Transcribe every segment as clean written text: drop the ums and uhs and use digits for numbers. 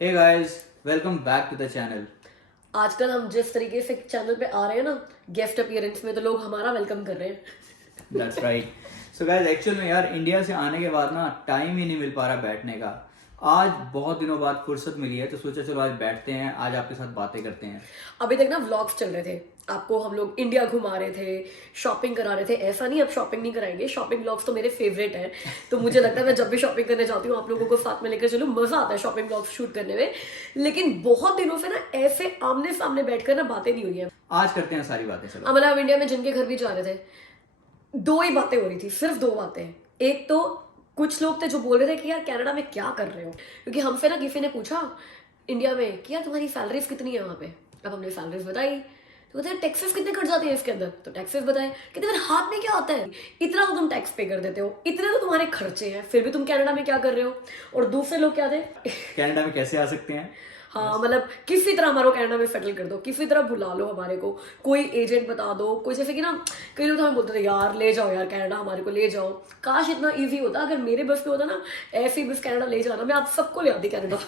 Hey guys, welcome back to the channel. आजकल हम जिस तरीके से चैनल पे आ रहे हैं ना, गेस्ट अपीयरेंस में, तो लोग हमारा वेलकम कर रहे हैं। That's right. So guys, actual में यार इंडिया से आने के बाद ना टाइम ही नहीं मिल पा रहा बैठने का। आज बहुत दिनों बाद फुर्सत मिली है तो सोचा चलो आज बैठते हैं, आज आपके साथ बातें करते हैं। अभी तक ना व्लॉग्स चल रहे थे, आपको हम लोग इंडिया घुमा रहे थे, शॉपिंग करा रहे थे। ऐसा नहीं, अब शॉपिंग नहीं कराएंगे। शॉपिंग व्लॉग्स तो मेरे फेवरेट हैं, तो मुझे लगता है मैं जब भी शॉपिंग करने जाती हूँ आप लोगों को साथ में लेकर चलूँ। मजा आता है शॉपिंग व्लॉग्स शूट करने में। लेकिन बहुत दिनों से ना ऐसे आमने सामने बैठकर ना बातें नहीं हुई है। आज करते हैं सारी बातें। चलो मतलब इंडिया में जिनके घर भी जा रहे थे, दो ही बातें हो रही थी, सिर्फ दो बातें। एक तो कुछ लोग थे जो बोल रहे थे कि यार कनाडा में क्या कर रहे हो, क्योंकि हमसे ना किसी ने पूछा इंडिया में कि यार तुम्हारी सैलरीज कितनी है वहाँ पे। अब हमने सैलरीज बताई तो कहते हैं टैक्सेस कितने कट जाते हैं इसके अंदर, तो टैक्सेस बताए। कहते फिर हाथ में क्या आता है, इतना तो तुम टैक्स पे कर देते हो, इतने तो तुम्हारे खर्चे हैं, फिर भी तुम कनाडा में क्या कर रहे हो। और दूसरे लोग क्या थे, कनाडा में कैसे आ सकते हैं। हाँ मतलब किसी तरह हमारे कनाडा में सेटल कर दो, किसी तरह बुला लो हमारे को, कोई एजेंट बता दो, कोई जैसे कि ना कई लोग तो हमें बोलते थे यार ले जाओ यार कनाडा, हमारे को ले जाओ। काश इतना इजी होता, अगर मेरे बस पे होता ना ऐसे ही बस कनाडा ले जाना, मैं आप सबको ले आती कनाडा।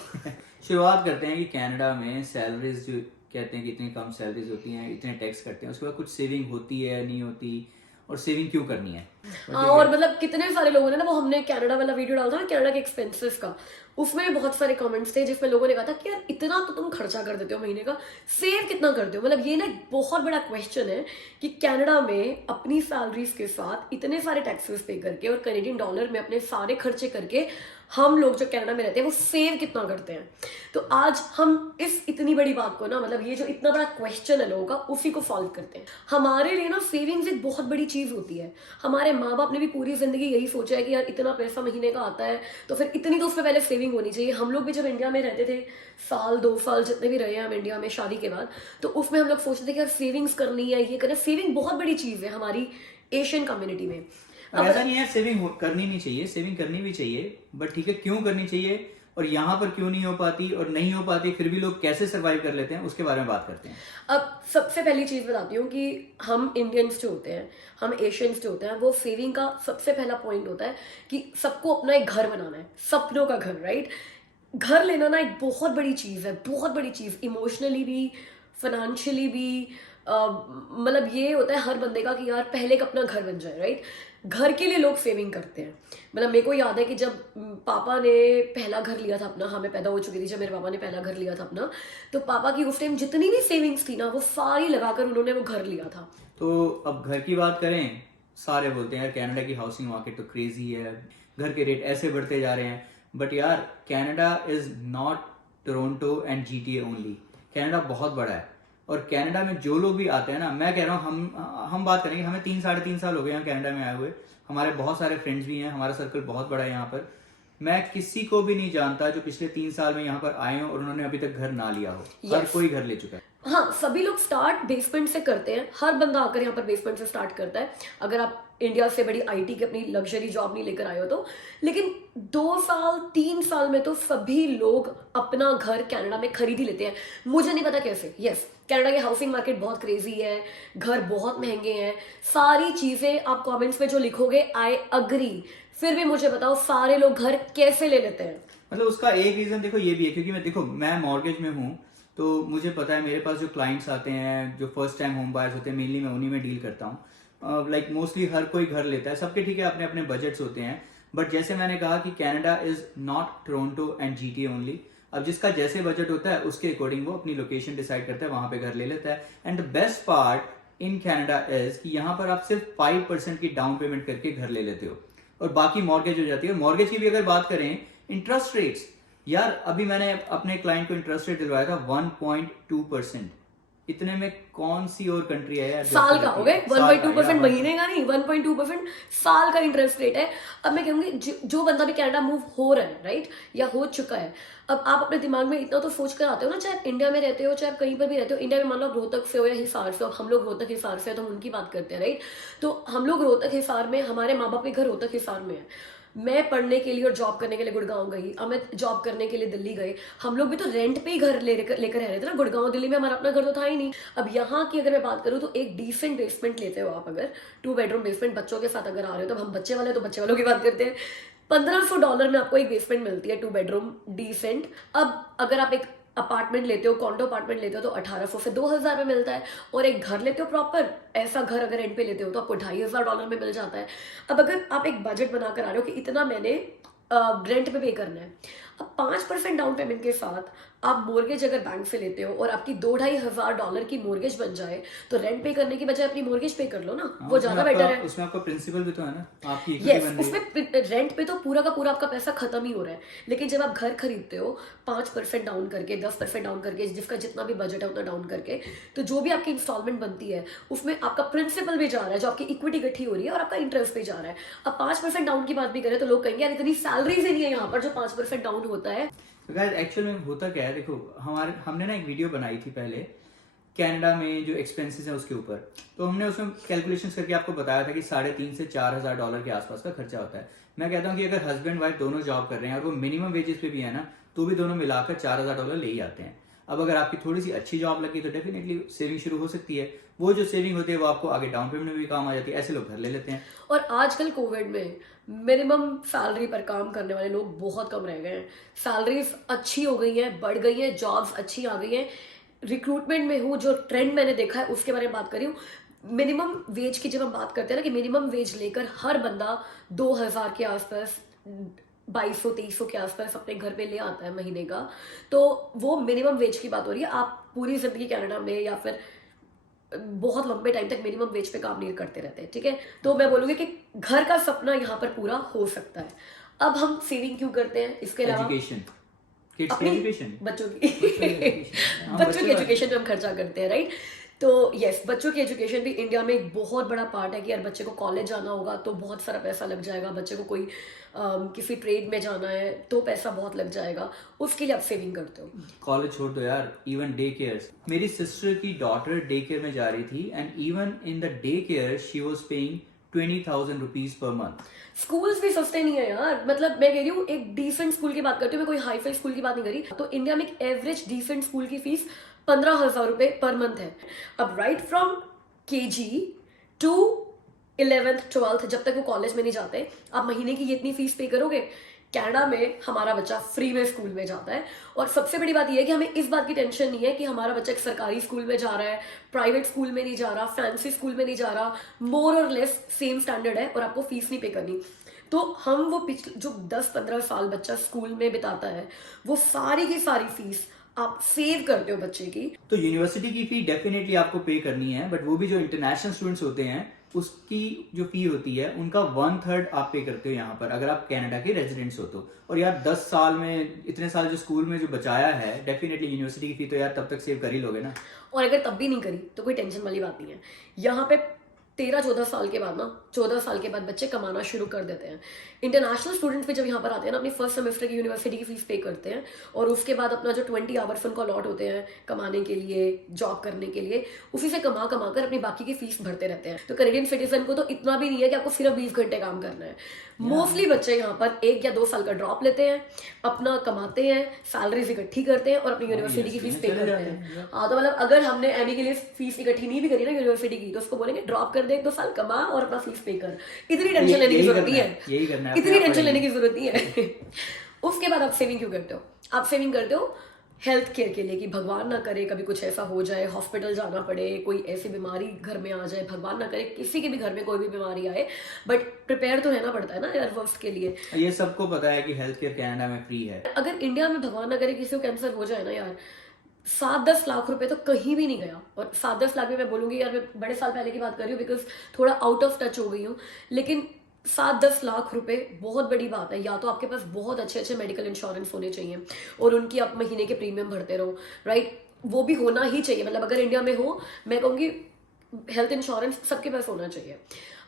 शुरुआत करते हैं कि कनाडा में सैलरीज जो कहते हैं कि इतनी कम सैलरीज होती हैं, इतने टैक्स करते हैं, उसके बाद कुछ सेविंग होती है नहीं होती, और सेविंग क्यों करनी है। हाँ, और मतलब कितने सारे लोगों ने ना, वो हमने कनाडा वाला वीडियो डाला था ना कनाडा के एक्सपेंसेस का, उसमें बहुत सारे कमेंट्स थे जिसमें लोगों ने कहा था कि यार इतना तो तुम खर्चा कर देते हो महीने का, सेव कितना करते हो। मतलब ये ना एक बहुत बड़ा क्वेश्चन है कि कनाडा में अपनी सैलरीज के साथ इतने सारे टैक्सेस पे करके और कैनेडियन डॉलर में अपने सारे खर्चे करके हम लोग जो कनाडा में रहते हैं वो सेव कितना करते हैं। तो आज हम इस इतनी बड़ी बात को ना, मतलब ये जो इतना बड़ा क्वेश्चन है लोगों का, उसी को सॉल्व करते हैं। हमारे लिए ना सेविंग्स एक बहुत बड़ी चीज होती है। हमारे माँ बाप ने भी पूरी जिंदगी यही सोचा है कि यार इतना पैसा महीने का आता है तो फिर इतनी तो उससे पहले सेविंग होनी चाहिए। हम लोग भी जब इंडिया में रहते थे, साल 2 साल जितने भी रहे हैं हम इंडिया में शादी के बाद, तो उसमें हम लोग सोचते थे कि यार सेविंग्स करनी है, ये करना। सेविंग बहुत बड़ी चीज है हमारी एशियन कम्युनिटी में। अब ऐसा नहीं है सेविंग करनी नहीं चाहिए, सेविंग करनी भी चाहिए, बट ठीक है क्यों करनी चाहिए और यहाँ पर क्यों नहीं हो पाती, और नहीं हो पाती फिर भी लोग कैसे सरवाइव कर लेते हैं, उसके बारे में बात करते हैं। अब सबसे पहली चीज बताती हूँ कि हम इंडियंस जो होते हैं, हम एशियंस जो होते हैं, वो सेविंग का सबसे पहला पॉइंट होता है कि सबको अपना एक घर बनाना है, सपनों का घर, राइट। घर लेना ना एक बहुत बड़ी चीज है, बहुत बड़ी चीज, इमोशनली भी, फाइनेंशियली भी। मतलब ये होता है हर बंदे का कि यार पहले का अपना घर बन जाए, राइट। घर के लिए लोग सेविंग करते हैं। मतलब मेरे को याद है कि जब पापा ने पहला घर लिया था अपना, हाँ मैं पैदा हो चुकी थी जब मेरे पापा ने पहला घर लिया था अपना, तो पापा की उस टाइम जितनी भी सेविंग्स थी ना, वो सारी लगाकर उन्होंने वो घर लिया था। तो अब घर की बात करें, सारे बोलते हैं यार कनाडा की हाउसिंग मार्केट तो क्रेजी है, घर के रेट ऐसे बढ़ते जा रहे हैं। बट यार Canada is not Toronto and GTA only. Canada बहुत बड़ा है, और कनाडा में जो लोग भी आते हैं ना, मैं कह रहा हूँ हम बात करेंगे, हमें 3 साढ़े 3 साल हो गए यहाँ कनाडा में आए हुए, हमारे बहुत सारे फ्रेंड्स भी हैं, हमारा सर्कल बहुत बड़ा है यहाँ पर। मैं किसी को भी नहीं जानता जो पिछले 3 साल में यहाँ पर आए हो और उन्होंने अभी तक घर ना लिया हो। हर कोई घर ले चुका है। हाँ, सभी लोग स्टार्ट बेसमेंट से करते हैं, हर बंदा आकर यहाँ पर बेसमेंट से स्टार्ट करता है, अगर आप इंडिया से बड़ी आईटी की अपनी लग्जरी जॉब नहीं लेकर आए हो तो। लेकिन 2 साल 3 साल में तो सभी लोग अपना घर कनाडा में खरीद ही लेते हैं। मुझे नहीं पता कैसे। यस, कनाडा की हाउसिंग मार्केट बहुत क्रेजी है, घर बहुत महंगे हैं, सारी चीजें आप कमेंट्स में जो लिखोगे आई अग्री, फिर भी मुझे बताओ सारे लोग घर कैसे ले लेते हैं। मतलब उसका एक रीजन देखो ये भी है, क्योंकि मैं मॉर्गेज में हूँ, तो मुझे पता है मेरे पास जो क्लाइंट्स आते हैं, जो फर्स्ट टाइम होम बायर्स होते हैं, मेनली मैं उन्हीं में डील करता हूँ। लाइक मोस्टली हर कोई घर लेता है, सबके ठीक है अपने अपने बजट्स होते हैं। बट जैसे मैंने कहा कि Canada is not Toronto and GTA only. अब जिसका जैसे बजट होता है उसके अकॉर्डिंग वो अपनी लोकेशन डिसाइड करता है, वहां पे घर ले लेता है। And the best part in Canada is कि यहाँ पर आप सिर्फ 5% की डाउन पेमेंट करके घर ले लेते हो, और बाकी मॉर्गेज हो जाती है। मॉर्गेज की भी अगर बात करें, इंटरेस्ट रेट्स, यार अभी मैंने अपने क्लाइंट को इंटरेस्ट रेट दिलवाया था 1.2%। इतने में कौन सी और कंट्री है यार। साल का हो गए 1.2%, महीने का नहीं, 1.2% साल का इंटरेस्ट रेट है। अब मैं कहूंगी जो बंदा भी कनाडा मूव हो रहा है, राइट, या हो चुका है, अब आप अपने दिमाग में इतना तो सोच कर आते हो ना, चाहे आप इंडिया में रहते हो चाहे आप कहीं पर भी रहते हो। इंडिया में मान लो आप रोहतक से हो या हिसार से हो, हम लोग रोहतक हिसार से है तो हम उनकी बात करते हैं, राइट। तो हम लोग रोहतक हिसार में, हमारे माँ बाप के घर रोहतक हिसार में है। मैं पढ़ने के लिए और जॉब करने के लिए गुड़गांव गई, अब मैं जॉब करने के लिए दिल्ली गई। हम लोग भी तो रेंट पे ही घर लेकर रह रहे थे ना, गुड़गांव दिल्ली में हमारा अपना घर तो था ही नहीं। अब यहाँ की अगर मैं बात करूँ तो एक डिसेंट बेसमेंट लेते हो आप, अगर 2 बेडरूम बेसमेंट बच्चों के साथ अगर आ रहे हो, तो हम बच्चे वाले तो बच्चे वालों की बात करते हैं, $1500 में आपको एक बेसमेंट मिलती है, 2 बेडरूम डिसेंट। अब अगर आप एक अपार्टमेंट लेते हो, कॉन्डो अपार्टमेंट लेते हो तो 1800 से 2000 में मिलता है। और एक घर लेते हो प्रॉपर, ऐसा घर अगर रेंट पे लेते हो तो आपको $2500 में मिल जाता है। अब अगर आप एक बजट बनाकर आ रहे हो कि इतना मैंने रेंट पे पे करना है, अब 5% डाउन पेमेंट के साथ आप मोर्गेज अगर बैंक से लेते हो और आपकी $2500 की मोर्गेज बन जाए, तो रेंट पे करने की बजाय अपनी मोर्गेज पे कर लो ना, वो ज्यादा बेटर है। उसमें आपका प्रिंसिपल भी तो है ना, आपकी इक्विटी यस, बन रही है। उसमें रेंट पे तो पूरा का पूरा आपका पैसा खत्म ही हो रहा है। लेकिन जब आप घर खरीदते हो 5% डाउन करके, 10% डाउन करके, जिसका जितना भी बजट है उतना डाउन करके, तो जो भी आपकी इंस्टॉलमेंट बनती है उसमें आपका प्रिंसिपल भी जा रहा है, जो आपकी इक्विटी इकट्ठी हो रही है, और आपका इंटरेस्ट भी जा रहा है। अब 5% डाउन की बात भी करें तो लोग कहेंगे यार इतनी सैलरीज ही नहीं है यहाँ पर जो 5% डाउन होता है। तो गाइस एक्चुअल में होता क्या है, देखो हमने ना एक वीडियो बनाई थी पहले कनाडा में जो एक्सपेंसेस है उसके ऊपर। तो हमने उसमें कैलकुलेशंस करके आपको बताया था कि $3,500 से $4,000 के आसपास का खर्चा होता है। मैं कहता हूँ कि अगर हस्बैंड वाइफ दोनों जॉब कर रहे हैं और वो मिनिमम वेजेस पे भी है ना, तो भी दोनों मिलाकर $4,000 ले ही आते हैं। अब अगर आपकी थोड़ी सी अच्छी जॉब लगी तो डेफिनेटली सेविंग शुरू हो सकती है। वो जो सेविंग होती है वो आपको आगे डाउन पेमेंट में भी काम आ जाती है। ऐसे लोग घर ले लेते हैं। और आजकल कोविड में मिनिमम सैलरी पर काम करने वाले लोग बहुत कम रह गए हैं। सैलरीज अच्छी हो गई हैं, बढ़ गई हैं, जॉब्स अच्छी आ गई हैं। रिक्रूटमेंट में हूँ, जो ट्रेंड मैंने देखा है उसके बारे में बात कर रही हूँ। मिनिमम वेज की जब हम बात करते हैं ना कि मिनिमम वेज लेकर हर बंदा 2000 के आसपास, 2200-2300 के आसपास अपने घर पे ले आता है महीने का, तो वो मिनिमम वेज की बात हो रही है। आप पूरी जिंदगी कनाडा में या फिर बहुत लंबे टाइम तक मिनिमम वेज पे काम नहीं करते रहते, ठीक है। तो मैं बोलूंगी कि घर का सपना यहाँ पर पूरा हो सकता है। अब हम सेविंग क्यों करते हैं, इसके अलावा एजुकेशन, किड्स की अपनी एजुकेशन, बच्चों की हाँ, बच्चों की एजुकेशन पे हम खर्चा करते हैं, राइट। तो यस, बच्चों की एजुकेशन भी इंडिया में एक बहुत बड़ा पार्ट है कि यार बच्चे को कॉलेज जाना होगा तो बहुत सारा पैसा लग जाएगा, बच्चे को कोई किसी ट्रेड में जाना है तो पैसा बहुत लग जाएगा, उसके लिए आप सेविंग करते हो। कॉलेज छोड़ दो यार, इवन डे केयर। मेरी सिस्टर की डॉटर डे केयर में जा रही थी and even in the day care she was paying 20,000 rupees per month. Schools भी सस्ते नहीं है यार, मतलब मैं कह रही हूँ एक डिसेंट स्कूल की बात करती हूँ, मैं कोई हाई फाई स्कूल की बात नहीं कर रही। तो इंडिया में एक एवरेज डिसेंट स्कूल की फीस 15,000 रुपए पर मंथ है। अब right from KG two 11th 12th, जब तक वो कॉलेज में नहीं जाते, आप महीने की ये इतनी फीस पे करोगे। कनाडा में हमारा बच्चा फ्री में स्कूल में जाता है, और सबसे बड़ी बात यह है कि हमें इस बात की टेंशन नहीं है कि हमारा बच्चा एक सरकारी स्कूल में जा रहा है, प्राइवेट स्कूल में नहीं जा रहा, फैंसी स्कूल में नहीं जा रहा। मोर और लेस सेम स्टैंडर्ड है और आपको फीस नहीं पे करनी। तो हम वो पिछले जो 10-15 साल बच्चा स्कूल में बिताता है, वो सारी की सारी फीस आप सेव करते हो बच्चे की। तो यूनिवर्सिटी की फी डेफिनेटली आपको पे करनी है, बट वो भी जो इंटरनेशनल स्टूडेंट्स होते हैं उसकी जो फी होती है उनका 1/3 आप पे करते हो यहाँ पर, अगर आप कनाडा के रेजिडेंट्स हो तो। और यार 10 साल में इतने साल जो स्कूल में जो बचाया है, डेफिनेटली यूनिवर्सिटी की फी तो यार तब तक सेव कर ही लोगे ना। और अगर तब भी नहीं करी तो कोई टेंशन वाली बात नहीं है। यहाँ पे 13-14 साल के बाद ना, 14 साल के बाद बच्चे कमाना शुरू कर देते हैं। इंटरनेशनल स्टूडेंट्स भी जब यहाँ पर आते हैं ना, अपनी फर्स्ट सेमेस्टर की यूनिवर्सिटी की फीस पे करते हैं, और उसके बाद अपना जो 20 आवर्स उनको अलॉट होते हैं कमाने के लिए, जॉब करने के लिए, उसी से कमा कमा कर अपनी बाकी की फीस भरते रहते हैं। तो कैनेडियन सिटीजन को तो इतना भी नहीं है कि आपको सिर्फ 20 घंटे काम करना है। मोस्टली बच्चे यहाँ पर 1 या 2 साल का ड्रॉप लेते हैं, अपना कमाते हैं, सैलरीज इकट्ठी करते हैं और अपनी यूनिवर्सिटी की फीस पे करते हैं। हाँ, तो मतलब अगर हमने एमए के लिए फीस इकट्ठी नहीं भी करी ना यूनिवर्सिटी की, तो उसको बोलेंगे ड्रॉप कर दे, 1-2 साल कमा और अपना फीस पे कर। इतनी टेंशन लेने की जरूरत नहीं है, यही करना है, इतनी टेंशन लेने की जरूरत नहीं है। उसके बाद आप सेविंग क्यों करते हो? आप सेविंग करते हो हेल्थ केयर के लिए कि भगवान ना करे कभी कुछ ऐसा हो जाए, हॉस्पिटल जाना पड़े, कोई ऐसी बीमारी घर में आ जाए, भगवान ना करे किसी के भी घर में कोई भी बीमारी आए, बट प्रिपेयर तो रहना पड़ता है ना यार वर्स्ट के लिए। ये सबको पता है कि हेल्थ केयर कनाडा में फ्री है। अगर इंडिया में भगवान ना करे किसी को कैंसर हो जाए ना यार, 7-10 लाख रुपए तो कहीं भी नहीं गया। और 7-10 लाख में मैं बोलूंगी यार, मैं बड़े साल पहले की बात कर रही हूँ बिकॉज थोड़ा आउट ऑफ टच हो गई हूँ, लेकिन 7-10 लाख रुपए बहुत बड़ी बात है। या तो आपके पास बहुत अच्छे अच्छे मेडिकल इंश्योरेंस होने चाहिए और उनकी आप महीने के प्रीमियम भरते रहो, राइट। वो भी होना ही चाहिए, मतलब अगर इंडिया में हो, मैं कहूँगी हेल्थ इंश्योरेंस सबके पास होना चाहिए।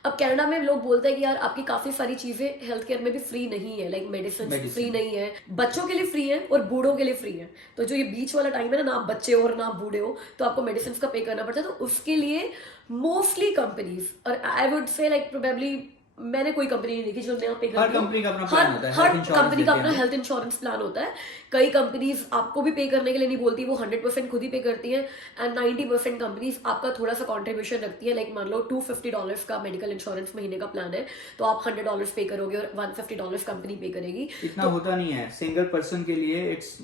अब कनाडा में लोग बोलते हैं कि यार आपकी काफी सारी चीजें हेल्थ केयर में भी फ्री नहीं है, लाइक मेडिसिन फ्री नहीं है, बच्चों के लिए फ्री है और बूढ़ों के लिए फ्री है। तो जो ये बीच वाला टाइम है ना आप बच्चे और ना आप बूढ़े हो, तो आपको मेडिसिन का पे करना पड़ता है। तो उसके लिए मोस्टली कंपनीज, और I would say like probably मैंने कोई कंपनी नहीं देखी जो नया पे हर कंपनी का अपना प्लान होता है, हर health insurance कंपनी का देते अपना हैं। हेल्थ इंश्योरेंस प्लान होता है। कई कंपनीज आपको भी पे करने के लिए नहीं बोलती, वो 100% खुद ही पे करती है। एंड 90% कंपनीज आपका थोड़ा सा कॉन्ट्रीब्यूशन रखती है। लाइक मान लो $250 का मेडिकल इंश्योरेंस महीने का प्लान है, तो आप $100 पे करोगे और $150 कंपनी पे करेगी। इतना होता नहीं है सिंगल पर्सन के लिए, इट्स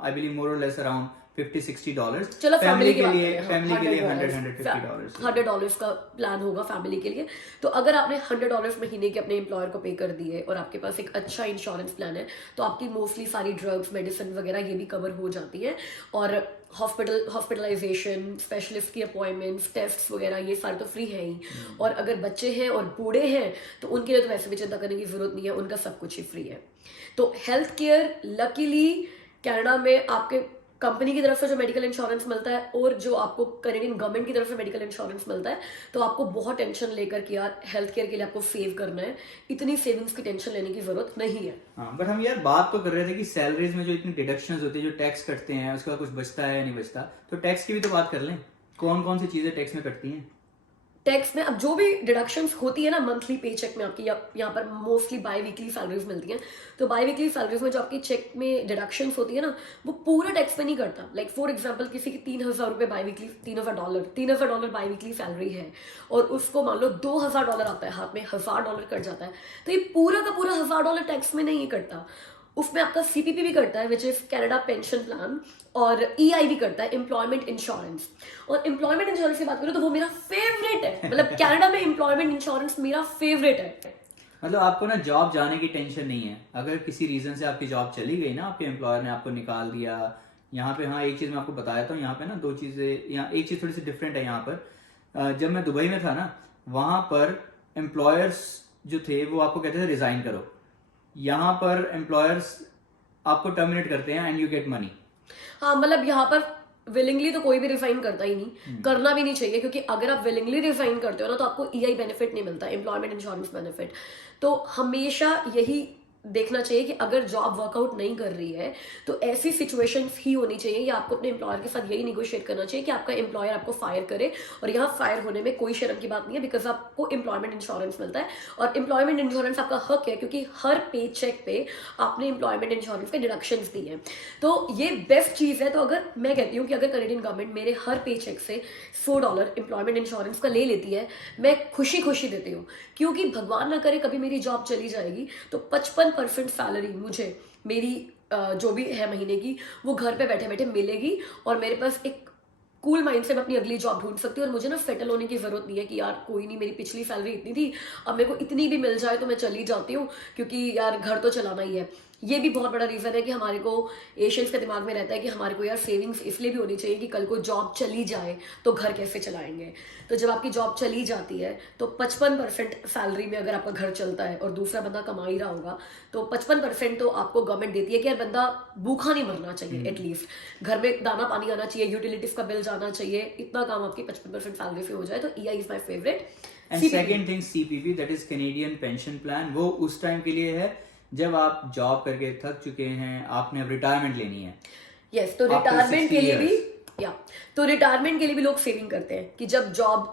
आई बिलीव मोर और लेस अराउंड $50-60। चलो फैमिली की बात लिए करें, हाँ, फैमिली के लिए $100 $100-150। $100 का प्लान होगा फैमिली के लिए। तो अगर आपने $100 महीने के अपने एम्प्लॉयर को पे कर दिए और आपके पास एक अच्छा इंश्योरेंस प्लान है, तो आपकी मोस्टली सारी ड्रग्स, मेडिसिन वगैरह ये भी कवर हो जाती है। और हॉस्पिटलाइजेशन, स्पेशलिस्ट की अपॉइंटमेंट्स, टेस्ट वगैरह ये सारे तो फ्री है ही। और अगर बच्चे हैं और बूढ़े हैं तो उनके लिए तो वैसे भी चिंता करने की जरूरत नहीं है, उनका सब कुछ ही फ्री है। तो हेल्थ केयर लकीली कनाडा में आपके कंपनी की तरफ से जो मेडिकल इंश्योरेंस मिलता है और जो आपको कनेडियन गवर्नमेंट की तरफ से मेडिकल इंश्योरेंस मिलता है, तो आपको बहुत टेंशन लेकर कि यार हेल्थ केयर के लिए आपको सेव करना है, इतनी सेविंग्स की टेंशन लेने की जरूरत नहीं है। हाँ, बट हम यार बात तो कर रहे थे कि सैलरीज में जो इतनी डिडक्शंस होती है, जो टैक्स कटते हैं, उसके बाद कुछ बचता है या नहीं बचता, तो टैक्स की भी तो बात कर लें। कौन कौन सी चीजें टैक्स में कटती हैं? टैक्स में अब जो भी डिडक्शंस होती है ना मंथली पे चेक में, आपकी यहाँ पर मोस्टली बाई वीकली सैलरीज मिलती हैं, तो बाई वीकली सैलरीज में जो आपकी चेक में डिडक्शंस होती है ना, वो पूरा टैक्स पे नहीं करता। लाइक फॉर एग्जांपल किसी की $3,000 by weekly, $3,000 by weekly salary है और उसको मान लो $2,000 आता है हाथ में, $1,000 कट जाता है, तो ये पूरा का पूरा $1,000 टैक्स में नहीं कटता। उसमें आपका सीपीपी भी करता है, which is Canada pension plan, और ईआई भी करता है, एम्प्लॉयमेंट इंश्योरेंस। और एम्प्लॉयमेंट इंश्योरेंस की बात करूं तो वो मेरा फेवरेट है, मतलब कनाडा में एम्प्लॉयमेंट इंश्योरेंस मेरा फेवरेट है। मतलब आपको ना जॉब जाने की टेंशन नहीं है। अगर किसी रीजन से आपकी जॉब चली गई ना, आपके एम्प्लॉयर ने आपको निकाल दिया, यहाँ पे हाँ एक चीज मैं आपको बताया था, यहाँ पे ना दो चीजें, यहाँ एक चीज थोड़ी सी डिफरेंट है। यहाँ पर जब मैं दुबई में था ना, वहां पर एम्प्लॉयर्स जो थे वो आपको कहते थे रिजाइन करो। यहाँ पर एम्प्लॉयर्स आपको टर्मिनेट करते हैं एंड यू गेट मनी। हाँ, मतलब यहाँ पर विलिंगली तो कोई भी रिजाइन करता ही नहीं, करना भी नहीं चाहिए, क्योंकि अगर आप विलिंगली रिजाइन करते हो ना तो आपको ईआई बेनिफिट नहीं मिलता, एम्प्लॉयमेंट इंश्योरेंस बेनिफिट। तो हमेशा यही देखना चाहिए कि अगर जॉब वर्कआउट नहीं कर रही है तो ऐसी सिचुएशंस ही होनी चाहिए, या आपको अपने एम्प्लॉयर के साथ यही निगोशिएट करना चाहिए कि आपका एम्प्लॉयर आपको फायर करे। और यहाँ फायर होने में कोई शर्म की बात नहीं है, बिकॉज आपको एम्प्लॉयमेंट इंश्योरेंस मिलता है और एम्प्लॉयमेंट इंश्योरेंस आपका हक है, क्योंकि हर पे चेक पे आपने एम्प्लॉयमेंट इंश्योरेंस के डिडक्शंस दी है। तो ये बेस्ट चीज़ है। तो अगर मैं कहती हूँ कि अगर कनेडियन गवर्नमेंट मेरे हर पे चेक से $100 एम्प्लॉयमेंट इंश्योरेंस का ले लेती है, मैं खुशी खुशी देती हूँ, क्योंकि भगवान ना करे कभी मेरी जॉब चली जाएगी तो 55% सैलरी मुझे मेरी जो भी है महीने की, वो घर पे बैठे बैठे मिलेगी और मेरे पास एक कूल माइंड से मैं अपनी अगली जॉब ढूंढ सकती हूँ। और मुझे ना सेटल होने की जरूरत नहीं है कि यार कोई नहीं, मेरी पिछली सैलरी इतनी थी, अब मेरे को इतनी भी मिल जाए तो मैं चली जाती हूँ, क्योंकि यार घर तो चलाना ही है। ये भी बहुत बड़ा रीजन है कि हमारे को एशियंस के दिमाग में रहता है कि हमारे को यार सेविंग्स इसलिए भी होनी चाहिए कि कल को जॉब चली जाए तो घर कैसे चलाएंगे। तो जब आपकी जॉब चली जाती है तो 55% सैलरी में अगर आपका घर चलता है और दूसरा बंदा कमा ही रहा होगा, तो 55% तो आपको गवर्नमेंट देती है कि यार बंदा भूखा नहीं मरना चाहिए, एटलीस्ट घर में दाना पानी आना चाहिए, यूटिलिटीज का बिल जाना चाहिए, इतना काम आपकी 55% सैलरी से हो जाए। तो EI is my favourite. And second thing CPP, that is Canadian pension plan. वो उस टाइम के लिए है जब आप जॉब करके थक चुके हैं, आपने अब रिटायरमेंट लेनी है। यस, तो रिटायरमेंट के लिए भी तो रिटायरमेंट के लिए भी लोग सेविंग करते हैं कि जब जॉब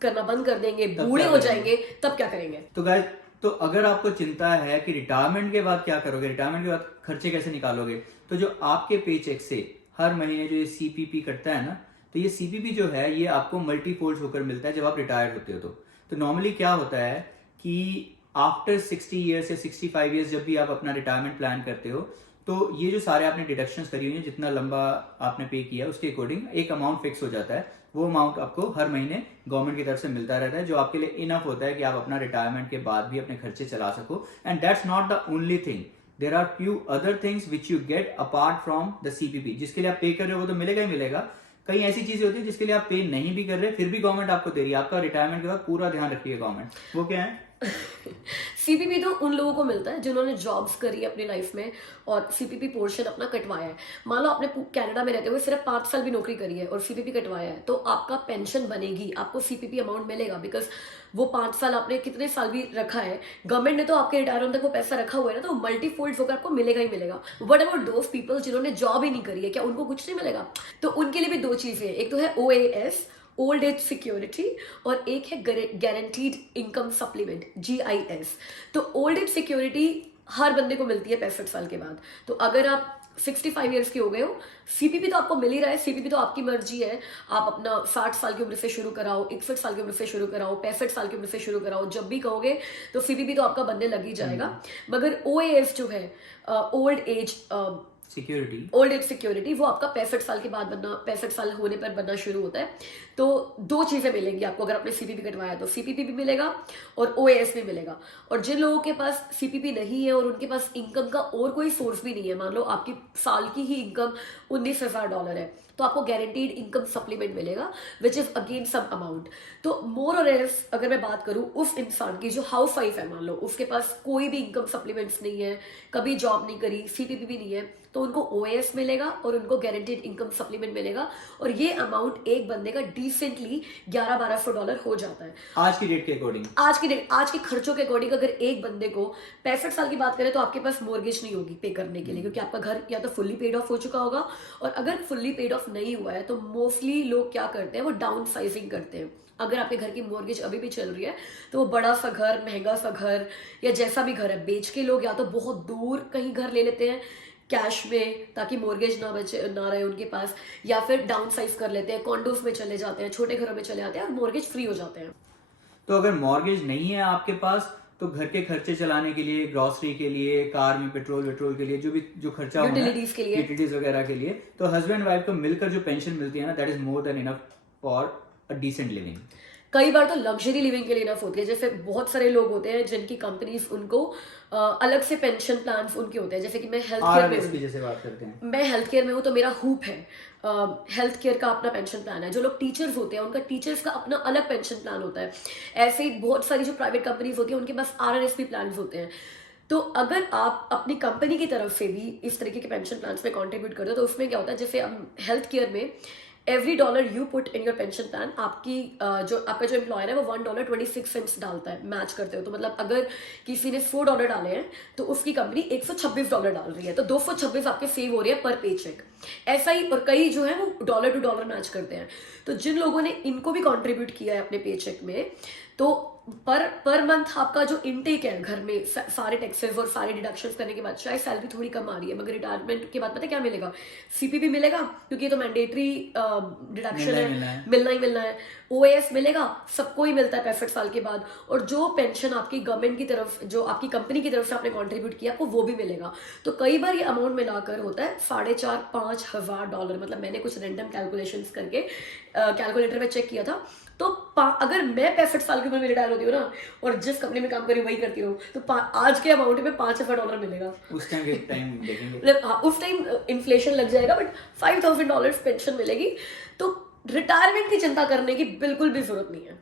करना बंद कर देंगे, बूढ़े हो जाएंगे, तब क्या करेंगे। तो गाइस, तो अगर आपको चिंता है कि रिटायरमेंट के बाद क्या करोगे, रिटायरमेंट के बाद खर्चे कैसे निकालोगे, तो जो आपके पे चेक से हर महीने जो ये सीपीपी कटता है ना, तो ये सीपीपी जो है ये आपको मल्टीफोल्ड होकर मिलता है जब आप रिटायर होते हो। तो नॉर्मली क्या होता है कि आफ्टर 60 ईयर्स या 65 ईयर्स जब भी आप अपना रिटायरमेंट प्लान करते हो, तो ये जो सारे आपने डिडक्शंस करी हुई हैं, जितना लंबा आपने पे किया उसके अकॉर्डिंग एक अमाउंट फिक्स हो जाता है। वो अमाउंट आपको हर महीने गवर्नमेंट की तरफ से मिलता रहता है, जो आपके लिए इनफ होता है कि आप अपना रिटायरमेंट के बाद भी अपने खर्चे चला सको। And that's not the only thing, there are few other things which you get apart from the CPP. जिसके लिए आप पे कर रहे हो वो तो मिलेगा ही मिलेगा। कई ऐसी चीजें होती है जिसके लिए आप पे नहीं भी कर रहे, फिर भी गवर्नमेंट आपको दे रही है। आपका रिटायरमेंट के बाद पूरा ध्यान रखिए गवर्नमेंट। वो क्या है? सीपीपी तो उन लोगों को मिलता है जिन्होंने जॉब्स करी है अपनी लाइफ में और सीपीपी पोर्शन अपना कटवाया है। मान लो आपने कनाडा में रहते हुए सिर्फ 5 साल भी नौकरी करी है और सीपीपी कटवाया है, तो आपका पेंशन बनेगी, आपको सीपीपी अमाउंट मिलेगा, बिकॉज वो 5 साल आपने कितने साल भी रखा है, गवर्नमेंट ने तो आपके रिटायर होने तक वो पैसा रखा हुआ है ना, तो मल्टीफोल्ड होकर आपको मिलेगा ही मिलेगा। बट अबाउट दोज पीपल जिन्होंने जॉब ही नहीं करी है, क्या उनको कुछ नहीं मिलेगा? तो उनके लिए भी 2 चीजें हैं, एक तो है OAS ओल्ड एज सिक्योरिटी और एक है गारंटीड इनकम सप्लीमेंट GIS। तो ओल्ड एज सिक्योरिटी हर बंदे को मिलती है 65 साल के बाद। तो अगर आप 65 ईयर्स के हो गए हो, CPP तो आपको मिल ही रहा है। CPP तो आपकी मर्जी है, आप अपना 60 साल की उम्र से शुरू कराओ, 61 साल की उम्र से शुरू कराओ, 65 साल की उम्र से शुरू कराओ, जब भी कहोगे तो CPP तो आपका बनने लग ही जाएगा। मगर OAS जो है, ओल्ड एज सिक्योरिटी, वो आपका 65 साल के बाद बनना, 65 साल होने पर बनना शुरू होता है। तो 2 चीजें मिलेंगी आपको अगर आपने CPP कटवाया तो, CPP भी मिलेगा और OAS भी मिलेगा। और जिन लोगों के पास CPP नहीं है और उनके पास इनकम का और कोई सोर्स भी नहीं है, मान लो आपकी साल की ही इनकम $19,000 है, तो आपको गारंटीड इनकम सप्लीमेंट मिलेगा which is again some amount. तो मोर और लेस अगर मैं बात करूं उस इंसान की जो हाउस वाइफ है, मान लो उसके पास कोई भी इनकम सप्लीमेंट्स नहीं है, कभी जॉब नहीं करी, CPP भी नहीं है, तो उनको OAS मिलेगा और उनको गारंटीड इनकम सप्लीमेंट मिलेगा। और ये अमाउंट एक बंदे का डिसेंटली $1100-1200 हो जाता है आज की डेट के अकॉर्डिंग। आज के खर्चों के अकॉर्डिंग। अगर एक बंदे को 65 साल की बात करें तो आपके पास मॉर्गेज नहीं होगी पे करने के लिए, क्योंकि आपका घर या तो फुल्ली पेड ऑफ हो चुका होगा, और अगर फुल्ली पेड ऑफ नहीं हुआ है तो मोस्टली लोग क्या करते हैं, वो डाउन साइजिंग करते हैं। अगर आपके घर की मॉर्गेज अभी भी चल रही है तो वो बड़ा सा घर, महंगा सा घर या जैसा भी घर है बेच के लोग या तो बहुत दूर कहीं घर ले लेते हैं कैश में, ताकि मॉर्गेज ना रहे उनके पास, या फिर डाउन साइज कर लेते हैं, कॉन्डोस में चले जाते हैं, छोटे घरों में चले जाते हैं और मॉर्गेज फ्री हो जाते हैं। तो अगर मॉर्गेज नहीं है आपके पास तो घर के खर्चे चलाने के लिए, ग्रोसरी के लिए, कार में पेट्रोल के लिए, जो खर्चा होना है, यूटिलिटीज के लिए, यूटिलिटीज वगैरह के लिए, तो हस्बैंड वाइफ को मिलकर जो पेंशन मिलती है ना, that is more than enough for a decent living. कई बार तो लग्जरी लिविंग के लिए इनफ होती है। जैसे बहुत सारे लोग होते हैं जिनकी कंपनीज उनको अलग से पेंशन प्लान उनके होते हैं। जैसे कि मैं हेल्थ केयर में हूँ, जैसे बात करते हैं, मैं हेल्थ केयर में हूँ तो मेरा हूप है, हेल्थ केयर का अपना पेंशन प्लान है। जो लोग टीचर्स होते हैं उनका टीचर्स का अपना अलग पेंशन प्लान होता है। ऐसे ही बहुत सारी जो प्राइवेट कंपनीज होती है उनके पास RRSP प्लान होते हैं। तो अगर आप अपनी कंपनी की तरफ से भी इस तरीके के पेंशन प्लान में कंट्रीब्यूट करते हो तो उसमें क्या होता है, जैसे हेल्थ केयर में every dollar you put in your pension plan, आपकी जो आपका जो एम्प्लॉयर है वो $1.26 डालता है, मैच करते हो। तो मतलब अगर किसी ने $4 डाले हैं तो उसकी कंपनी $126 डाल रही है, तो 226 आपके सेव हो रही है पर पे चेक। ऐसा ही, और कई जो है वो डॉलर टू डॉलर मैच करते हैं। तो जिन लोगों ने इनको भी कॉन्ट्रीब्यूट किया है अपने पे चेक में, तो पर मंथ आपका जो इनटेक है घर में सारे टैक्सेस और सारे डिडक्शंस करने के बाद शायद सैलरी थोड़ी कम आ रही है, मगर रिटायरमेंट के बाद पता है क्या मिलेगा, CPP मिलेगा क्योंकि ये तो मैंडेटरी डिडक्शन है, मिलना ही मिलना है। OAS मिलेगा, सबको ही मिलता है 65 साल के बाद। और जो पेंशन आपकी गवर्नमेंट की तरफ, जो आपकी कंपनी की तरफ से आपने कॉन्ट्रीब्यूट किया, आपको वो भी मिलेगा। तो कई बार ये अमाउंट मिलाकर होता है $4,500-5 हज़ार डॉलर। मतलब मैंने कुछ रैंडम कैलकुलेशंस करके कैलकुलेटर में चेक किया था, तो अगर मैं 65 साल की उम्र में रिटायर होती हूँ ना और जिस कंपनी में काम करी वही करती हूँ, तो आज के अमाउंट में $5,000 मिलेगा। उस टाइम के टाइम देखेंगे, मतलब हाँ, उस टाइम इन्फ्लेशन लग जाएगा, बट $5,000 पेंशन मिलेगी। तो रिटायरमेंट की चिंता करने की बिल्कुल भी जरूरत नहीं है।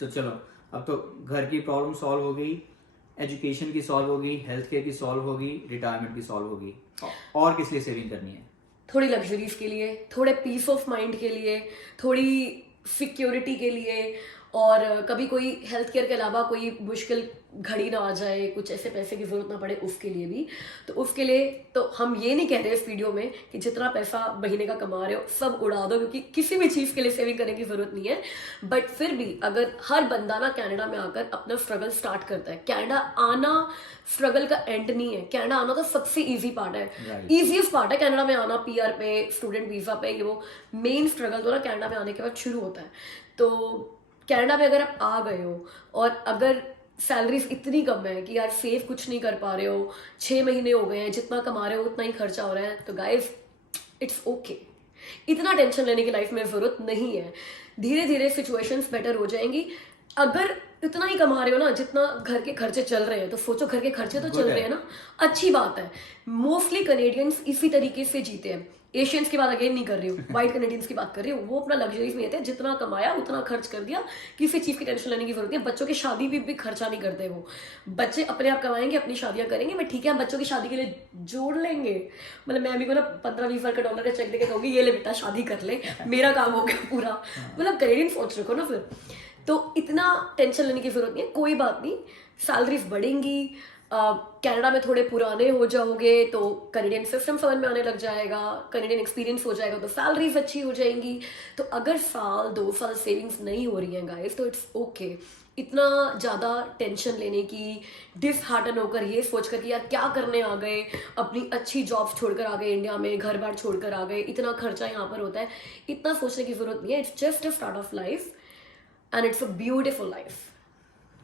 तो चलो, अब तो घर की प्रॉब्लम सॉल्व हो गई, एजुकेशन की सॉल्व हो गई, हेल्थ केयर की सॉल्व हो गई, रिटायरमेंट की सॉल्व हो गई, और किस लिए सेविंग करनी है? थोड़ी लग्जरीज के लिए, थोड़े पीस ऑफ माइंड के लिए, थोड़ी सिक्योरिटी के लिए, और कभी कोई हेल्थ केयर के अलावा कोई मुश्किल घड़ी ना आ जाए, कुछ ऐसे पैसे की जरूरत ना पड़े, उसके लिए भी। तो उसके लिए तो हम ये नहीं कह रहे इस वीडियो में कि जितना पैसा महीने का कमा रहे हो सब उड़ा दो, क्योंकि किसी भी चीज़ के लिए सेविंग करने की जरूरत नहीं है। बट फिर भी अगर हर बंदा ना कनाडा में आकर अपना स्ट्रगल स्टार्ट करता है, कनाडा आना स्ट्रगल का एंड नहीं है। कनाडा आना तो सबसे ईजी पार्ट है, ईजीएस्ट पार्ट है कनाडा में आना, PR पे, स्टूडेंट वीजा पे। ये वो मेन स्ट्रगल तो ना कनाडा में आने के बाद शुरू होता है। तो कनाडा में अगर आप आ गए हो और अगर सैलरीज इतनी कम है कि यार सेव कुछ नहीं कर पा रहे हो, 6 महीने हो गए हैं, जितना कमा रहे हो उतना ही खर्चा हो रहा है, तो गाइस इट्स ओके। इतना टेंशन लेने की लाइफ में जरूरत नहीं है। धीरे धीरे सिचुएशंस बेटर हो जाएंगी। अगर इतना ही कमा रहे हो ना जितना घर के खर्चे चल रहे हैं, तो सोचो घर के खर्चे तो चल रहे हैं ना, अच्छी बात है। मोस्टली कनेडियंस इसी तरीके से जीते हैं। एशियंस की बात अगेन नहीं कर रही हूँ, वाइट कनेडियंस की बात कर रही हूँ। वो अपना लग्जरीज में थे, जितना कमाया उतना खर्च कर दिया, किसी चीज की टेंशन लेने की जरूरत नहीं है। बच्चों की शादी भी खर्चा नहीं करते वो, बच्चे अपने आप कमाएंगे, अपनी शादियां करेंगे। मैं ठीक है, हम बच्चों की शादी के लिए जोड़ लेंगे। मतलब मैं अभी को ना $15-20 का चेक देके कहूंगी ये ले बेटा शादी कर ले, मेरा काम हो गया पूरा। मतलब कनेडियन सोच रखो ना फिर, तो इतना टेंशन लेने की जरूरत नहीं है। कोई बात नहीं, सैलरीज बढ़ेंगी, कनाडा में थोड़े पुराने हो जाओगे तो कनेडियन सिस्टम समझ में आने लग जाएगा, कनेडियन एक्सपीरियंस हो जाएगा तो सैलरीज अच्छी हो जाएंगी। तो अगर 1-2 साल सेविंग्स नहीं हो रही हैं गाइस तो इट्स ओके। इतना ज़्यादा टेंशन लेने की, डिसहार्टन होकर ये सोच कर कि यार क्या करने आ गए, अपनी अच्छी जॉब्स छोड़कर आ गए इंडिया में, घर बार छोड़कर आ गए, इतना खर्चा यहाँ पर होता है, इतना सोचने की ज़रूरत नहीं है। It's just a start of life and it's a beautiful life.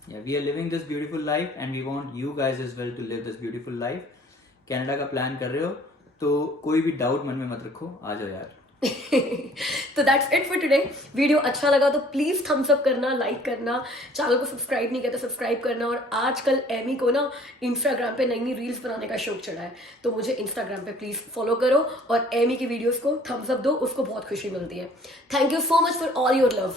Yeah, we are living this beautiful life and we want you guys as well to live this beautiful life. Canada का plan कर रहे हो तो कोई भी doubt मन में मत रखो, आ जाओ यार। तो that's it for today. Video अच्छा लगा तो प्लीज थम्स अप करना, लाइक करना, चैनल को सब्सक्राइब नहीं किया तो सब्सक्राइब करना। और आजकल एमी को ना इंस्टाग्राम पे नई नई रील्स बनाने का शौक चढ़ा है, तो मुझे इंस्टाग्राम पे प्लीज फॉलो करो और एमी की वीडियोस को थम्स अप दो, उसको बहुत खुशी मिलती है। Thank you so much for all your love.